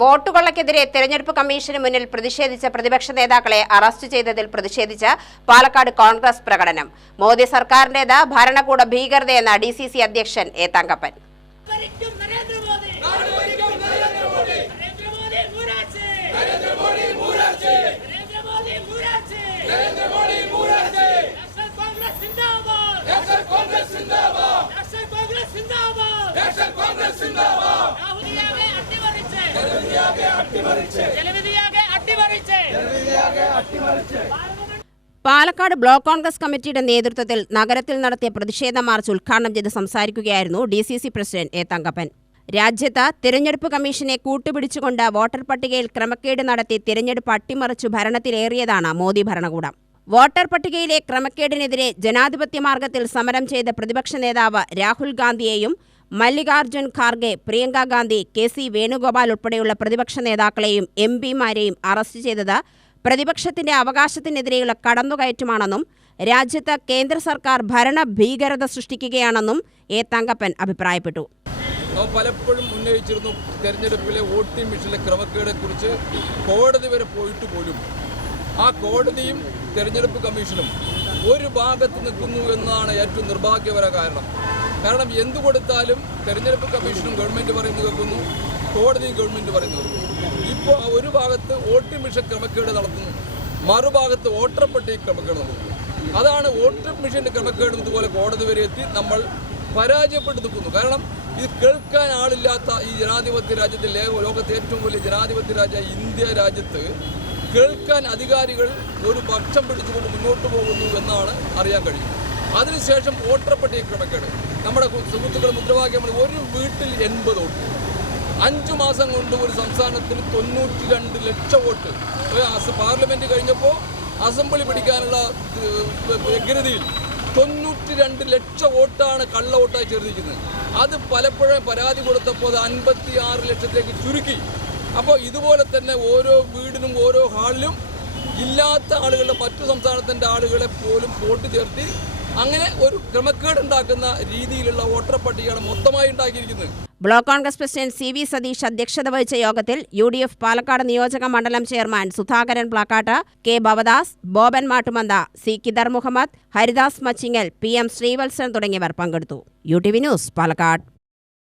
വോട്ടുകൊള്ളയ്ക്കെതിരെ തെരഞ്ഞെടുപ്പ് കമ്മീഷന് മുന്നിൽ പ്രതിഷേധിച്ച പ്രതിപക്ഷ നേതാക്കളെ അറസ്റ്റ് ചെയ്തതിൽ പ്രതിഷേധിച്ച് പാലക്കാട് കോൺഗ്രസ് പ്രകടനം മോദി സർക്കാരിന്റേത് ഭരണകൂട ഭീകരതയെന്ന ഡി സി സി അധ്യക്ഷൻ എ തങ്കപ്പൻ കോൺഗ്രസ് കോൺഗ്രസ് പാലക്കാട് ബ്ലോക്ക് കോൺഗ്രസ് കമ്മിറ്റിയുടെ നേതൃത്വത്തിൽ നഗരത്തിൽ നടത്തിയ പ്രതിഷേധ മാർച്ച് ഉദ്ഘാടനം ചെയ്ത് സംസാരിക്കുകയായിരുന്നു D C C president A Thankappan. രാജ്യത്ത് തിരഞ്ഞെടുപ്പ് കമ്മീഷനെ കൂട്ടുപിടിച്ചുകൊണ്ട് വോട്ടർ പട്ടികയിൽ ക്രമക്കേട് നടത്തി തിരഞ്ഞെടുപ്പ് അട്ടിമറിച്ചു ഭരണത്തിലേറിയതാണ് മോദി ഭരണകൂടം. വോട്ടർ പട്ടികയിലെ ക്രമക്കേടിനെതിരെ ജനാധിപത്യ മാർഗത്തിൽ സമരം ചെയ്ത പ്രതിപക്ഷ നേതാവ് രാഹുൽ ഗാന്ധിയെയും മല്ലികാർജുൻ ഖാർഗെ പ്രിയങ്ക ഗാന്ധി കെ സി വേണുഗോപാൽ ഉൾപ്പെടെയുള്ള പ്രതിപക്ഷ നേതാക്കളെയും എം പിമാരെയും അറസ്റ്റ് ചെയ്തത് പ്രതിപക്ഷത്തിന്റെ അവകാശത്തിനെതിരെയുള്ള കടന്നുകയറ്റമാണെന്നും രാജ്യത്ത് കേന്ദ്ര സർക്കാർ ഭരണ ഭീകരത സൃഷ്ടിക്കുകയാണെന്നും എ തങ്കപ്പൻ അഭിപ്രായപ്പെട്ടു. പലപ്പോഴും ഉന്നയിച്ചിരുന്നു തെരഞ്ഞെടുപ്പിലെ വോട്ടിംഗ് മെഷീനിലെ ക്രമക്കേടെക്കുറിച്ച് കോടതി വരെ പോയിട്ട് പോലും ആ കോടതിയും തെരഞ്ഞെടുപ്പ് കമ്മീഷനും ഒരു ഭാഗത്ത് നിൽക്കുന്നു എന്നതാണ് ഏറ്റവും നിർഭാഗ്യപര കാരണം. കാരണം എന്തു കൊടുത്താലും തെരഞ്ഞെടുപ്പ് കമ്മീഷനും ഗവൺമെന്റ് പറയുന്നത് കേൾക്കുന്നു. കോടതിയും ഗവൺമെന്റ് പറയുന്നത് കേൾക്കുന്നു. ഇപ്പോൾ ഒരു ഭാഗത്ത് വോട്ടിംഗ് മെഷീൻ ക്രമക്കേട് നടത്തുന്നു. മറുഭാഗത്ത് വോട്ടർ പട്ടിക ക്രമക്കേട് നടത്തുന്നു. അതാണ് വോട്ടർ മെഷീന്റെ ക്രമക്കേട് ഇതുപോലെ കോടതി വരെ എത്തി നമ്മൾ പരാജയപ്പെട്ടു നിൽക്കുന്നു. കാരണം ഇത് കേൾക്കാൻ ആളില്ലാത്ത ഈ ജനാധിപത്യ രാജ്യത്തെ ലോകത്തെ ഏറ്റവും വലിയ ജനാധിപത്യ രാജ്യ ഇന്ത്യ രാജ്യത്ത് കേൾക്കാൻ അധികാരികൾ ഒരു പക്ഷം പിടിച്ചുകൊണ്ട് മുന്നോട്ട് പോകുന്നു എന്നാണ് അറിയാൻ കഴിയും അതിനുശേഷം വോട്ടർ പട്ടിക ക്രമക്കേട്. നമ്മുടെ സുഹൃത്തുക്കൾ മുദ്രാവാക്യം ഒരു വീട്ടിൽ എൺപത് വോട്ട്. അഞ്ചു മാസം കൊണ്ട് ഒരു സംസ്ഥാനത്തിൽ തൊണ്ണൂറ്റി രണ്ട് ലക്ഷം വോട്ട്. പാർലമെന്റ് കഴിഞ്ഞപ്പോൾ അസംബ്ലി പിടിക്കാനുള്ള വ്യഗ്രതയിൽ തൊണ്ണൂറ്റി രണ്ട് ലക്ഷം വോട്ടാണ് കള്ള വോട്ടായി ചേർത്തിരിക്കുന്നത് അത് പലപ്പോഴും പരാതി കൊടുത്തപ്പോൾ അത് അൻപത്തി ആറ് ലക്ഷത്തേക്ക് ചുരുക്കി. അപ്പോൾ ഇതുപോലെ തന്നെ ഓരോ വീടിനും ഓരോ ഹാളിലും ഇല്ലാത്ത ആളുകളുടെ മറ്റു സംസ്ഥാനത്തിന്റെ ആളുകളെ പോലും വോട്ട് ചേർത്തി അങ്ങനെ ഒരു ക്രമക്കേടുണ്ടാക്കുന്ന രീതിയിലുള്ള വോട്ടർ പട്ടികയാണ് മൊത്തമായി ഉണ്ടാക്കിയിരിക്കുന്നത്. Block Congress president C V Satheesh അധ്യക്ഷത വഹിച്ച യോഗത്തിൽ യു ഡി എഫ് പാലക്കാട് നിയോജക മണ്ഡലം chairman Sudhakaran Plakkattu K Bhavadas Boban Mattumantha C Kidar Muhammad Haridas Machingal P M Sreevalsan തുടങ്ങിയവർ പങ്കെടുത്തു. U T V news Palakkad.